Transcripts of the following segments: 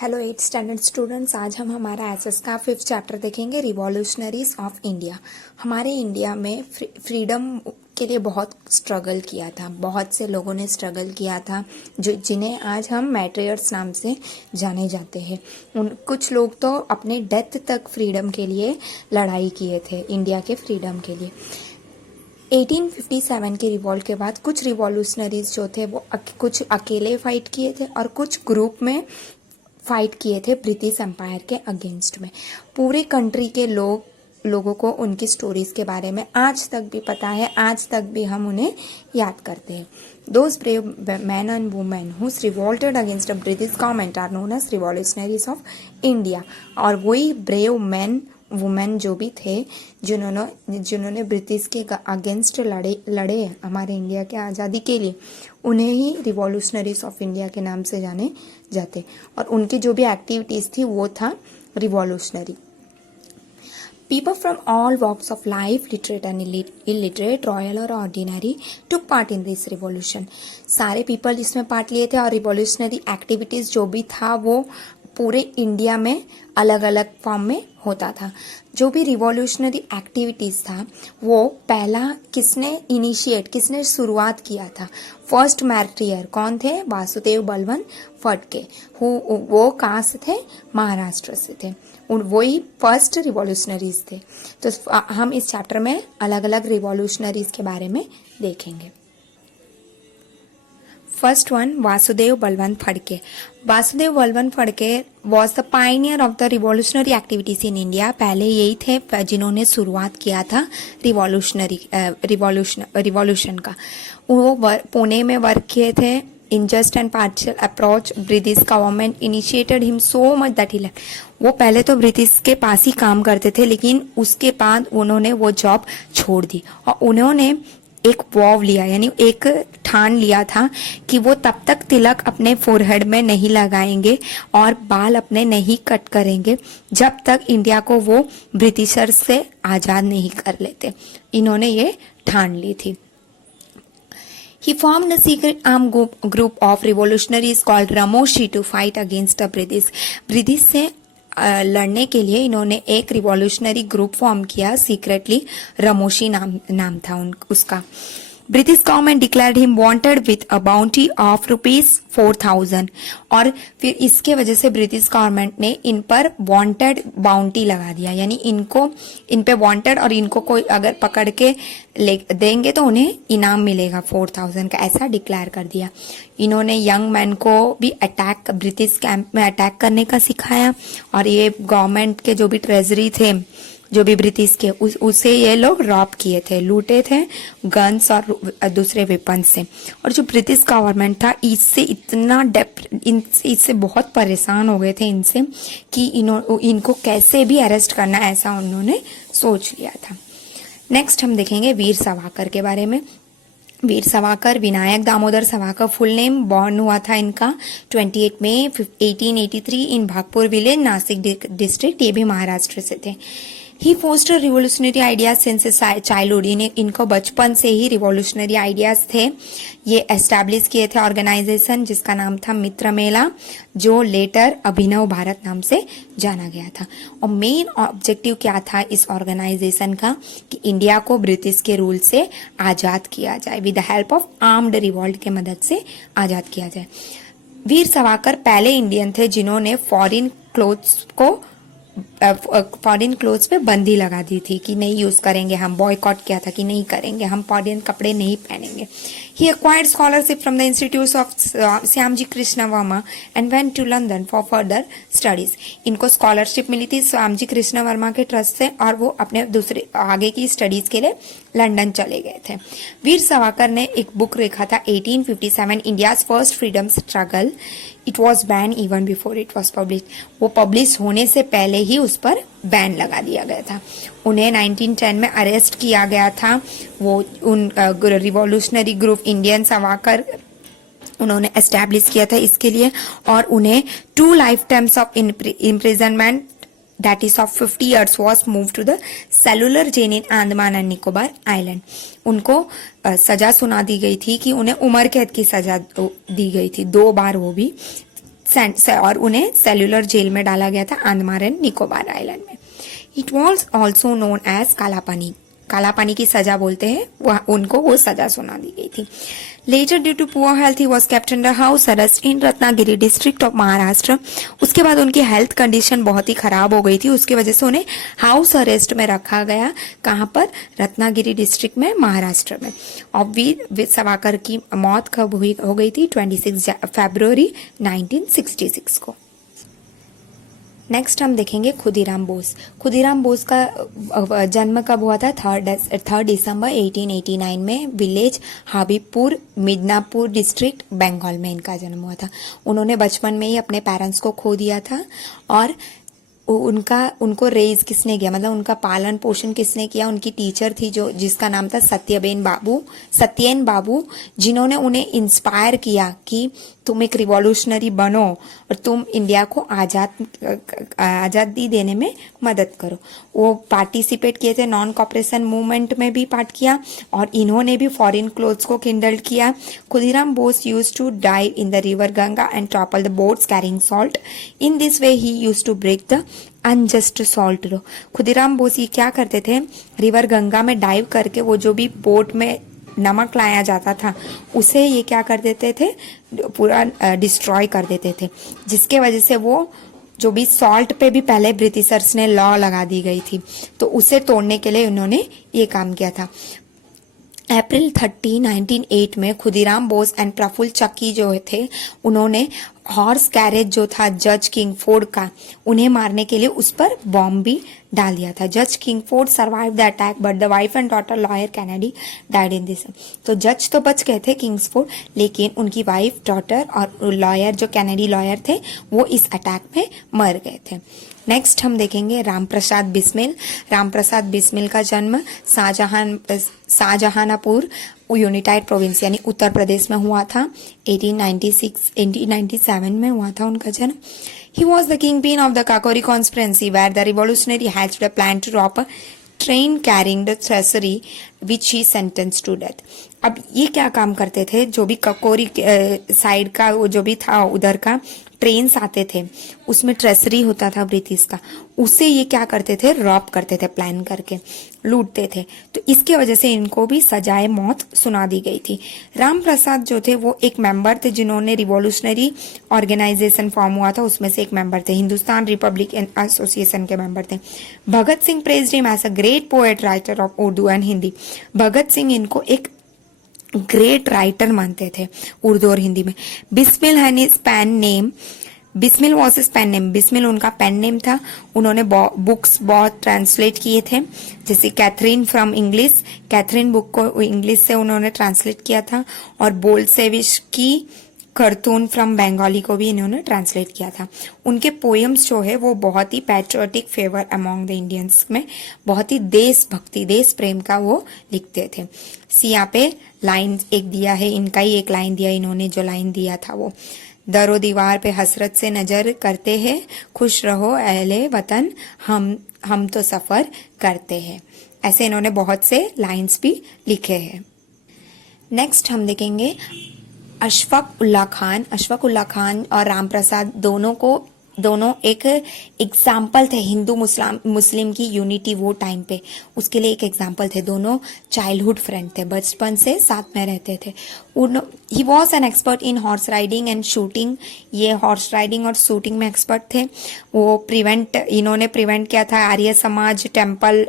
Hello 8th standard students, आज हम हमारा एसएस का 5th चैप्टर देखेंगे, रिवॉल्यूशनरीज ऑफ इंडिया। हमारे इंडिया में फ्रीडम के लिए बहुत स्ट्रगल किया था, बहुत से लोगों ने स्ट्रगल किया था जिन्हें आज हम मैट्रियर्स नाम से जाने जाते हैं। कुछ लोग तो अपने डेथ तक फ्रीडम के लिए लड़ाई किए थे, इंडिया के फ्रीडम के लिए। 1857 के रिवॉल्ट के बाद कुछ रिवॉल्यूशनरीज जो थे वो कुछ अकेले फाइट किए थे और कुछ ग्रुप में फाइट किए थे ब्रिटिश एम्पायर के अगेंस्ट में। पूरे कंट्री के लोगों को उनकी स्टोरीज के बारे में आज तक भी पता है, आज तक भी हम उन्हें याद करते हैं। Those brave men and women who revolted against the British government are known as revolutionaries of India। और वही ब्रेव मैन वुमेन जो भी थे जिन्होंने ब्रिटिश के अगेंस्ट लड़े हमारे इंडिया के आज़ादी के लिए, उन्हें ही रिवॉल्यूशनरीज ऑफ इंडिया के नाम से जाने जाते। और उनकी जो भी एक्टिविटीज़ थी वो था revolutionary. People from all walks of life, literate and illiterate, royal और ordinary, took part in this revolution। सारे पीपल इसमें पार्ट लिए थे और रिवॉल्यूशनरी एक्टिविटीज़ जो भी था वो पूरे इंडिया में अलग अलग फॉर्म में होता था। जो भी रिवॉल्यूशनरी एक्टिविटीज़ था वो पहला किसने शुरुआत किया था। फर्स्ट मैट्रियर कौन थे? वासुदेव बलवंत फडके। वो कहाँ से थे? महाराष्ट्र से थे। वही फर्स्ट रिवॉल्यूशनरीज थे। तो हम इस चैप्टर में अलग अलग रिवॉल्यूशनरीज के बारे में देखेंगे। First one, Vasudev Balwant Phadke. Vasudev Balwant Phadke was the pioneer of the revolutionary activities in India. पहले यही थे जिन्होंने शुरुआत किया था रिवॉल्यूशन का। वो पुणे में वर्क किए थे। Unjust and partial approach British government initiated him so much that he left. वो पहले तो ब्रिटिश के पास ही काम करते थे, लेकिन उसके बाद उन्होंने वो जॉब छोड़ दी और उन्होंने एक वॉव लिया, यानी एक ठान लिया था कि वो तब तक तिलक अपने फोरहेड में नहीं लगाएंगे और बाल अपने नहीं कट करेंगे जब तक इंडिया को वो ब्रिटिशर्स से आज़ाद नहीं कर लेते। इन्होंने ये ठान ली थी। He formed a secret armed group of revolutionaries called Ramoshi to fight against the British। British से लड़ने के लिए इन्होंने एक रिवॉल्यूशनरी ग्रुप फॉर्म किया सीक्रेटली। रमोशी नाम था उसका। British government declared him wanted with a bounty of ₹4000। और फिर इसके वजह से ब्रिटिश गवर्नमेंट ने इन पर वांटेड बाउंटी लगा दिया, यानी इन पे वांटेड और इनको कोई अगर पकड़ के देंगे तो उन्हें इनाम मिलेगा 4000 का, ऐसा डिक्लेयर कर दिया। इन्होंने यंग मैन को भी ब्रिटिश कैंप में अटैक करने का सिखाया और ये गवर्नमेंट के जो भी ट्रेजरी थे, जो भी ब्रिटिश के, उसे ये लोग रॉब किए थे, लूटे थे गन्स और दूसरे वेपन से। और जो ब्रिटिश गवर्नमेंट था इससे बहुत परेशान हो गए थे इनसे कि इनको कैसे भी अरेस्ट करना, ऐसा उन्होंने सोच लिया था। नेक्स्ट हम देखेंगे वीर सावरकर के बारे में। Veer Savarkar Vinayak Damodar Savarkar full name. Born हुआ था इनका 28 मई 1883 in Bhagpur village, Nashik district. ये भी महाराष्ट्र से थे। He foster revolutionary ideas since childhood. इनको बचपन से ही रिवोल्यूशनरी आइडियाज थे। ये एस्टैब्लिश किए थे ऑर्गेनाइजेशन जिसका नाम था मित्र मेला, जो लेटर अभिनव भारत नाम से जाना गया था। और मेन ऑब्जेक्टिव क्या था इस ऑर्गेनाइजेशन का कि इंडिया को ब्रिटिश के रूल से आजाद किया जाए, with the help of armed revolt के मदद से आजाद किया जाए। वीर सावरकर पहले इंडियन थे जिन्होंने फॉरेन क्लोथ्स पे बंदी लगा दी थी कि नहीं यूज करेंगे, हम बॉयकॉट किया था कि नहीं करेंगे, हम फॉरेन कपड़े नहीं पहनेंगे। He acquired scholarship from the institute of Shyamji Krishna Varma and went to London for further studies. इनको स्कॉलरशिप मिली थी श्यामजी कृष्ण वर्मा के ट्रस्ट से और वो अपने दूसरे आगे की स्टडीज के लिए लंदन चले गए थे। वीर सावरकर ने एक बुक लिखा था 1857, India's first freedom struggle. It was ban even before it was publish. वो पब्लिश होने से पहले ही उस पर बैन लगा दिया गया था। उन्हें 1910 में अरेस्ट किया गया था। वो रिवॉल्यूशनरी ग्रुप इंडियन सावरकर उन्होंने एस्टैब्लिश किया था इसके लिए, और उन्हें 2 life terms of imprisonment that is of 50 years was moved to the cellular jail in Andaman and Nicobar island. उनको सजा सुना दी गई थी कि उन्हें उम्र कैद की सजा दी गई थी 2 बार, वो भी और उन्हें सेल्युलर जेल में डाला गया था अंडमान एंड निकोबार आइलैंड में। It was also known as Kalapani, Kalapani की सजा बोलते हैं, वह उनको वो सजा सुना दी गई थी। Later due to poor health he was kept under house arrest in Ratnagiri district of Maharashtra. उसके बाद उनकी हेल्थ कंडीशन बहुत ही खराब हो गई थी, उसकी वजह से उन्हें हाउस अरेस्ट में रखा गया। कहाँ पर? रत्नागिरी डिस्ट्रिक्ट में, महाराष्ट्र में। और वीर सावरकर की मौत कब हो गई थी? 26 फरवरी 1966 को। नेक्स्ट हम देखेंगे खुदीराम बोस। खुदीराम बोस का जन्म कब हुआ था? 3 दिसंबर 1889 में विलेज हाबीबपुर, मिदनापुर डिस्ट्रिक्ट, बंगाल में इनका जन्म हुआ था। उन्होंने बचपन में ही अपने पेरेंट्स को खो दिया था और उनको रेज किसने किया, मतलब उनका पालन पोषण किसने किया? उनकी टीचर थी जो जिसका नाम था सत्येन बाबू, जिन्होंने उन्हें इंस्पायर किया कि तुम एक रिवॉल्यूशनरी बनो और तुम इंडिया को आज़ादी देने में मदद करो। वो पार्टिसिपेट किए थे, नॉन कॉपरेशन मूवमेंट में भी पार्ट किया और इन्होंने भी फॉरेन क्लोथ्स को किंडल किया। Khudiram Bose used to dive in the river Ganga and topple the boats carrying salt. In this way he used to break the unjust salt law. Khudiram Bose ये क्या करते थे? रिवर गंगा में डाइव करके वो जो भी बोट में नमक लाया जाता था उसे ये क्या कर देते थे? पूरा डिस्ट्रॉय कर देते थे, जिसके वजह से वो जो भी सॉल्ट पे भी पहले ब्रिटिशर्स ने लॉ लगा दी गई थी, तो उसे तोड़ने के लिए उन्होंने ये काम किया था। अप्रैल 30, 1908 में खुदीराम बोस एंड प्रफुल्ल चक्की जो थे, उन्होंने हॉर्स कैरेज जो था जज किंगफोर्ड का, उन्हें मारने के लिए उस पर बॉम्ब भी डाल दिया था। जज Kingsford survive the attack but the wife and daughter lawyer Kennedy died in this. तो जज तो बच गए थे किंग्सफोर्ड, लेकिन उनकी वाइफ, डॉटर और लॉयर जो कैनेडी लॉयर थे वो इस अटैक में मर गए थे। नेक्स्ट हम देखेंगे रामप्रसाद बिस्मिल। रामप्रसाद बिस्मिल का जन्म शाहजहानपुर यूनिटाइड प्रोविंस यानी उत्तर प्रदेश में हुआ था। 1897 में हुआ था उनका जन्म। He was the kingpin of the Kakori conspiracy where the revolutionary hatched a plan to rob a train carrying the treasury which he sentenced to death। अब ये क्या काम करते थे? जो भी ककोरी साइड का वो जो भी था उधर का ट्रेन्स आते थे, उसमें ट्रेसरी होता था ब्रिटिश का, उसे ये क्या करते थे? रॉब करते थे, प्लान करके लूटते थे। तो इसके वजह से इनको भी सजाए मौत सुना दी गई थी। राम प्रसाद जो थे वो एक मेंबर थे जिन्होंने रिवॉल्यूशनरी ऑर्गेनाइजेशन फॉर्म हुआ था, उसमें से एक मेंबर थे। हिंदुस्तान रिपब्लिकन एसोसिएशन के मेंबर थे। Bhagat Singh praised him as a great poet writer of Urdu and Hindi. Bhagat Singh इनको एक ग्रेट राइटर मानते थे उर्दू और हिंदी में। Bismil had his pen name, Bismil was his pen name, Bismil उनका पेन नेम था। उन्होंने बुक्स बहुत ट्रांसलेट किए थे, जैसे Catherine from English, Catherine book को इंग्लिश से उन्होंने ट्रांसलेट किया था, और बोल्शेविक की कार्टून फ्रॉम बंगाली को भी इन्होंने ट्रांसलेट किया था। उनके पोएम्स जो है वो बहुत ही patriotic favour among the Indians में, बहुत ही देशभक्ति, देश प्रेम का वो लिखते थे। यहाँ पे लाइन एक दिया है, इनका ही एक लाइन दिया इन्होंने, जो लाइन दिया था वो, दरो दीवार पे हसरत से नजर करते हैं, खुश रहो अहले वतन, हम तो सफर करते हैं। ऐसे इन्होंने बहुत से लाइन्स भी लिखे हैं। नेक्स्ट हम देखेंगे अशफाक उल्ला खान और राम प्रसाद दोनों एक एग्जाम्पल थे हिंदू मुस्लिम की यूनिटी वो टाइम पे, उसके लिए एक एग्जाम्पल थे। दोनों चाइल्डहुड फ्रेंड थे, बचपन से साथ में रहते थे। He was an expert in horse riding and shooting, ये हॉर्स राइडिंग और शूटिंग में एक्सपर्ट थे। इन्होंने प्रिवेंट किया था आर्य समाज टेम्पल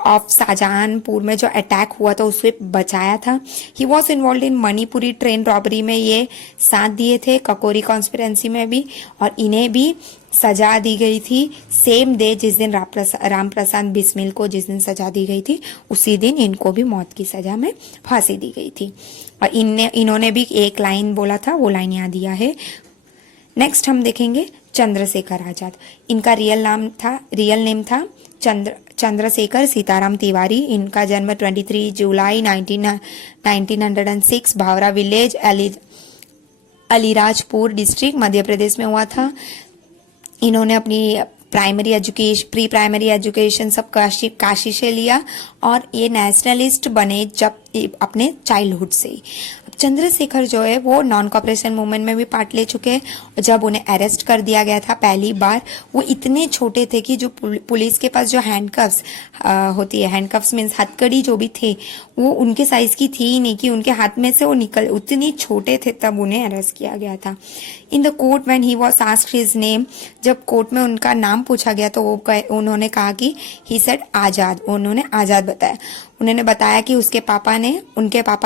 ऑफ शाहजहानपुर में जो अटैक हुआ था उसे बचाया था। He was involve in Manipuri train robbery में ये साथ दिए थे, ककोरी कॉन्स्पिरेंसी में भी, और इन्हें भी सजा दी गई थी सेम डे जिस दिन राम प्रसाद बिस्मिल को जिस दिन सजा दी गई थी, उसी दिन इनको भी मौत की सजा में फांसी दी गई थी। और इन्होंने भी एक लाइन बोला था, वो लाइन यहाँ दिया है। नेक्स्ट हम देखेंगे चंद्रशेखर आजाद। इनका रियल नेम था चंद्रशेखर सीताराम तिवारी। इनका जन्म 23 जुलाई 1906 भावरा विलेज अलीराजपुर डिस्ट्रिक्ट मध्य प्रदेश में हुआ था। इन्होंने अपनी प्री प्राइमरी एजुकेशन सब काशी से लिया और ये नेशनलिस्ट बने जब अपने चाइल्डहुड से ही। चंद्रशेखर जो है वो नॉन कॉपरेशन मूवमेंट में भी पार्ट ले चुके हैं, और जब उन्हें अरेस्ट कर दिया गया था पहली बार, वो इतने छोटे थे कि जो पुलिस के पास जो हैंडकफ्स होती है, हैंडकफ्स मीन्स हथकड़ी जो भी थे, वो उनके साइज की थी ही नहीं कि उनके हाथ में से वो निकल, उतनी छोटे थे तब उन्हें अरेस्ट किया गया था। In the court when he was asked his name, जब कोर्ट में उनका नाम पूछा गया तो उन्होंने कहा कि ही सेड आजाद, उन्होंने आजाद बताया। उन्होंने बताया कि उनके पापा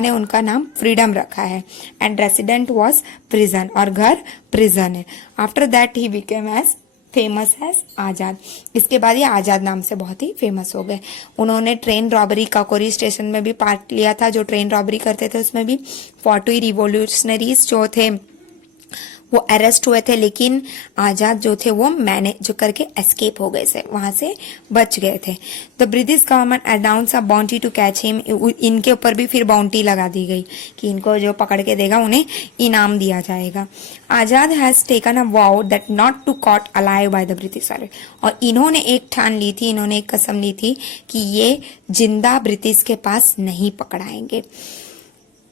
ने उनका नाम फ्रीडम रखा है, एंड रेसिडेंट वाज प्रिजन, और घर प्रिजन है। After that he became as famous as Azad. इसके बाद ये आजाद नाम से बहुत ही फेमस हो गए। उन्होंने ट्रेन रॉबरी, काकोरी स्टेशन में भी पार्ट लिया था, जो ट्रेन रॉबरी करते थे उसमें भी 40 रिवोल्यूशनरीज जो थे वो अरेस्ट हुए थे, लेकिन आजाद जो थे वो मैनेज करके एस्केप हो गए थे, वहां से बच गए थे। The British government announce a bounty to catch him, इनके ऊपर भी फिर बाउंटी लगा दी गई कि इनको जो पकड़ के देगा उन्हें इनाम दिया जाएगा। Azad has taken a vow that not to caught alive by the British army, और इन्होंने एक ठान ली थी, इन्होंने एक कसम ली थी कि ये जिंदा ब्रिटिश के पास नहीं पकड़ाएंगे।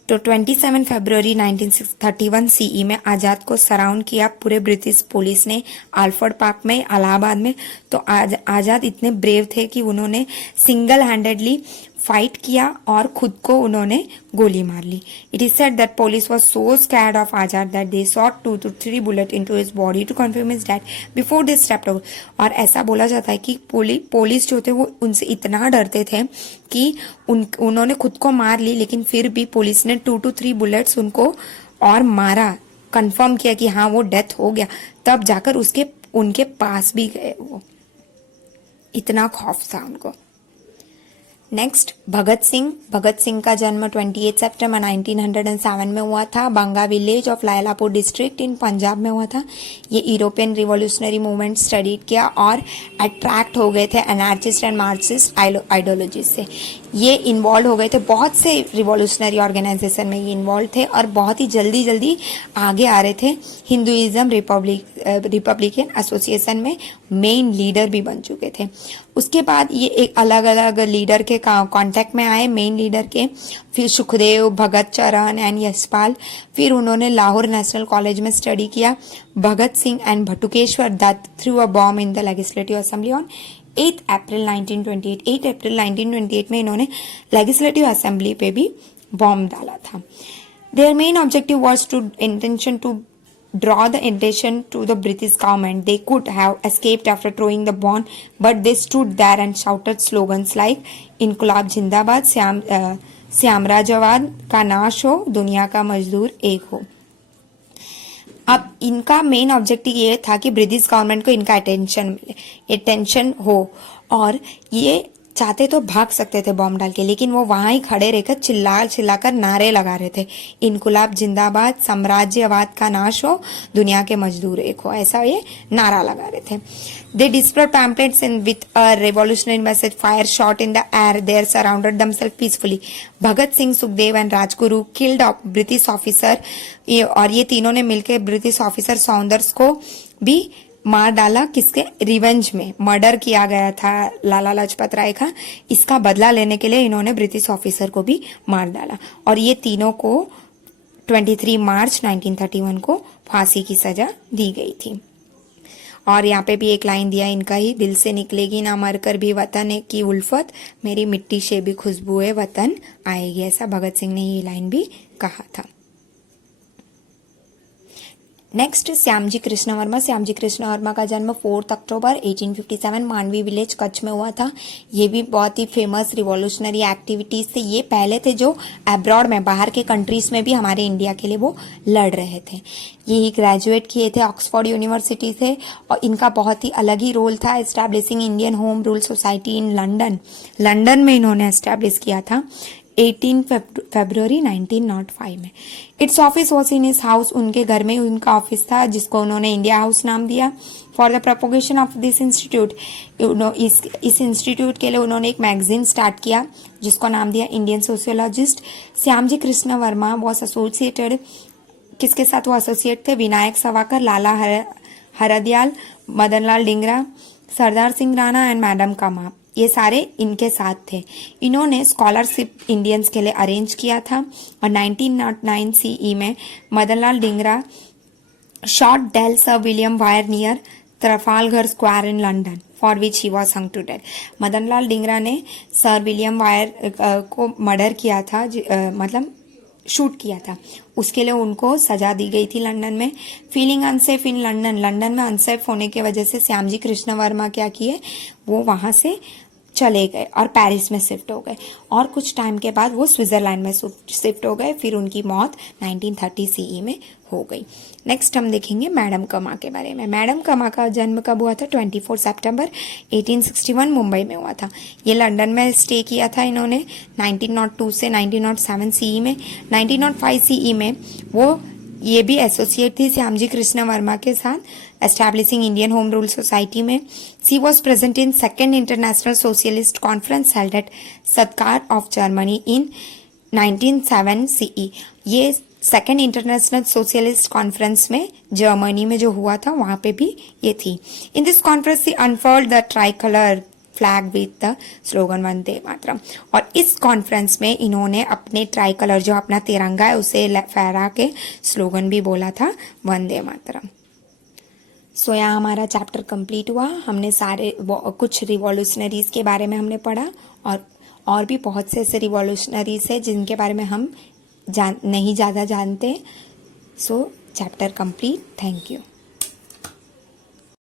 तो 27 फरवरी 1931 सीई में आजाद को सराउंड किया पूरे ब्रिटिश पुलिस ने आल्फर्ड पार्क में, इलाहाबाद में। तो आजाद इतने ब्रेव थे कि उन्होंने सिंगल हैंडेडली फाइट किया और खुद को उन्होंने गोली मार ली। It is said that police was so scared of Azad that they shot 2 to 3 bullet into his body to confirm his death before they stepped out. और ऐसा बोला जाता है कि पुलिस जो थे वो उनसे इतना डरते थे कि उन्होंने खुद को मार ली, लेकिन फिर भी पुलिस ने 2 to 3 बुलेट्स उनको और मारा, कंफर्म किया कि हाँ वो डेथ हो गया, तब जाकर उनके पास भी गए। वो इतना खौफ था उनको। नेक्स्ट भगत सिंह का जन्म 28 सितंबर 1907 में हुआ था। Banga village of Lyallpur district in Punjab में हुआ था। ये यूरोपियन रिवॉल्यूशनरी मूवमेंट स्टडी किया और अट्रैक्ट हो गए थे एनार्चिस्ट एंड मार्क्सिस्ट आइडियोलॉजी से। ये इन्वॉल्व हो गए थे, बहुत से रिवॉल्यूशनरी ऑर्गेनाइजेशन में ये इन्वॉल्व थे और बहुत ही जल्दी आगे आ रहे थे। हिंदुइज्म रिपब्लिकन एसोसिएशन में मेन लीडर भी बन चुके थे। उसके बाद ये एक अलग अलग लीडर के कांटेक्ट में आए, मेन लीडर के, फिर सुखदेव, भगत चरण एंड यशपाल। फिर उन्होंने लाहौर नेशनल कॉलेज में स्टडी किया। Bhagat Singh and Batukeshwar Dutt threw a bomb in the legislative assembly on 8 अप्रैल 1928। 8 अप्रैल 1928 में इन्होंने लेजिस्लेटिव असेंबली पे भी बॉम्ब डाला था। Their main objective was to intention to draw the attention to the British government. They could have escaped after throwing the bomb, but they stood there and shouted slogans like "इनकलाब जिंदाबाद, साम्राज्यवाद का नाश हो, दुनिया का मजदूर एक हो"। अब इनका मेन ऑब्जेक्टिव ये था कि ब्रिटिश गवर्नमेंट को इनका अटेंशन हो, और ये चाहते तो भाग सकते थे बॉम्ब डाल के, लेकिन वो वहां ही खड़े रहकर चिल्लाकर नारे लगा रहे थे, इनकलाब जिंदाबाद, साम्राज्यवाद का नाश हो, दुनिया के मजदूर एक हो, ऐसा ये नारा लगा रहे थे। They displayed pamphlets in with a revolutionary message, fire shot in the air, there surrounded themselves peacefully. Bhagat Singh, Sukhdev and Rajguru killed British officer, और ये तीनों ने मिलकर ब्रिटिश ऑफिसर सौंदर्स को भी मार डाला। किसके रिवेंज में मर्डर किया गया था लाला लाजपत राय का, इसका बदला लेने के लिए इन्होंने ब्रिटिश ऑफिसर को भी मार डाला, और ये तीनों को 23 मार्च 1931 को फांसी की सजा दी गई थी। और यहाँ पे भी एक लाइन दिया इनका ही, दिल से निकलेगी ना मरकर भी वतन की उल्फत, मेरी मिट्टी से भी खुशबू वतन आएगी, ऐसा भगत सिंह ने ये लाइन भी कहा था। नेक्स्ट श्यामजी कृष्ण वर्मा का जन्म 4 अक्टूबर 1857 मांडवी विलेज कच्छ में हुआ था। ये भी बहुत ही फेमस रिवॉल्यूशनरी एक्टिविटीज थे। ये पहले थे जो अब्रॉड में, बाहर के कंट्रीज में भी हमारे इंडिया के लिए वो लड़ रहे थे। यही ग्रेजुएट किए थे ऑक्सफोर्ड यूनिवर्सिटी से, और इनका बहुत ही अलग ही रोल था establishing Indian home rule society in London में इन्होंने एस्टैब्लिश किया था 18 फरवरी 1905 में। It's office was in his house, उनके घर में उनका ऑफिस था जिसको उन्होंने इंडिया हाउस नाम दिया। For the propagation of this institute, इस इंस्टीट्यूट के लिए उन्होंने एक मैगजीन स्टार्ट किया जिसको नाम दिया Indian sociologist. Shyamji Krishna Verma was associated, किसके साथ वो एसोसिएट थे? विनायक सावरकर, लाला हरदयाल, मदनलाल डिंगरा, सरदार सिंह राणा एंड मैडम कामा। ये सारे इनके साथ थे। इन्होंने स्कॉलरशिप इंडियंस के लिए अरेंज किया था और 1909 सीई में Madanlal Dhingra shot Del Sir William Wire near Trafalgar Square in London, for which he was hung to death. Madanlal Dhingra ने सर विलियम वायर को मर्डर किया था, मतलब शूट किया था, उसके लिए उनको सजा दी गई थी लंदन में। Feeling unsafe in London, London में अनसेफ होने की वजह से श्यामजी कृष्ण वर्मा क्या किए, वो वहां से चले गए और पेरिस में शिफ्ट हो गए और कुछ टाइम के बाद वो स्विट्जरलैंड में शिफ्ट हो गए। फिर उनकी मौत 1930 सीई में हो गई। नेक्स्ट हम देखेंगे मैडम कमा के बारे में। मैडम कमा का जन्म कब हुआ था? 24 सितंबर 1861 मुंबई में हुआ था। ये लंदन में स्टे किया था इन्होंने 1902 से 1907 सीई में। 1905 सीई में वो ये भी एसोसिएट थी श्यामजी कृष्ण वर्मा के साथ establishing Indian home rule society में। She was present in second international socialist conference held at Stuttgart of Germany in 1907 CE. ये सेकेंड इंटरनेशनल सोशलिस्ट कॉन्फ्रेंस में जर्मनी में जो हुआ था वहां पे भी ये थी। In this conference she unfold the tricolour flag with the slogan Vande Mataram. और इस कॉन्फ्रेंस में इन्होंने अपने ट्राई कलर जो अपना तिरंगा है उसे फहरा के स्लोगन भी बोला था वंदे मातरम। सो यहाँ हमारा चैप्टर कंप्लीट हुआ। हमने सारे कुछ रिवॉल्यूशनरीज के बारे में हमने पढ़ा और भी बहुत से ऐसे रिवॉल्यूशनरीज है जिनके बारे में हम नहीं ज़्यादा जानते। सो चैप्टर कंप्लीट। Thank you.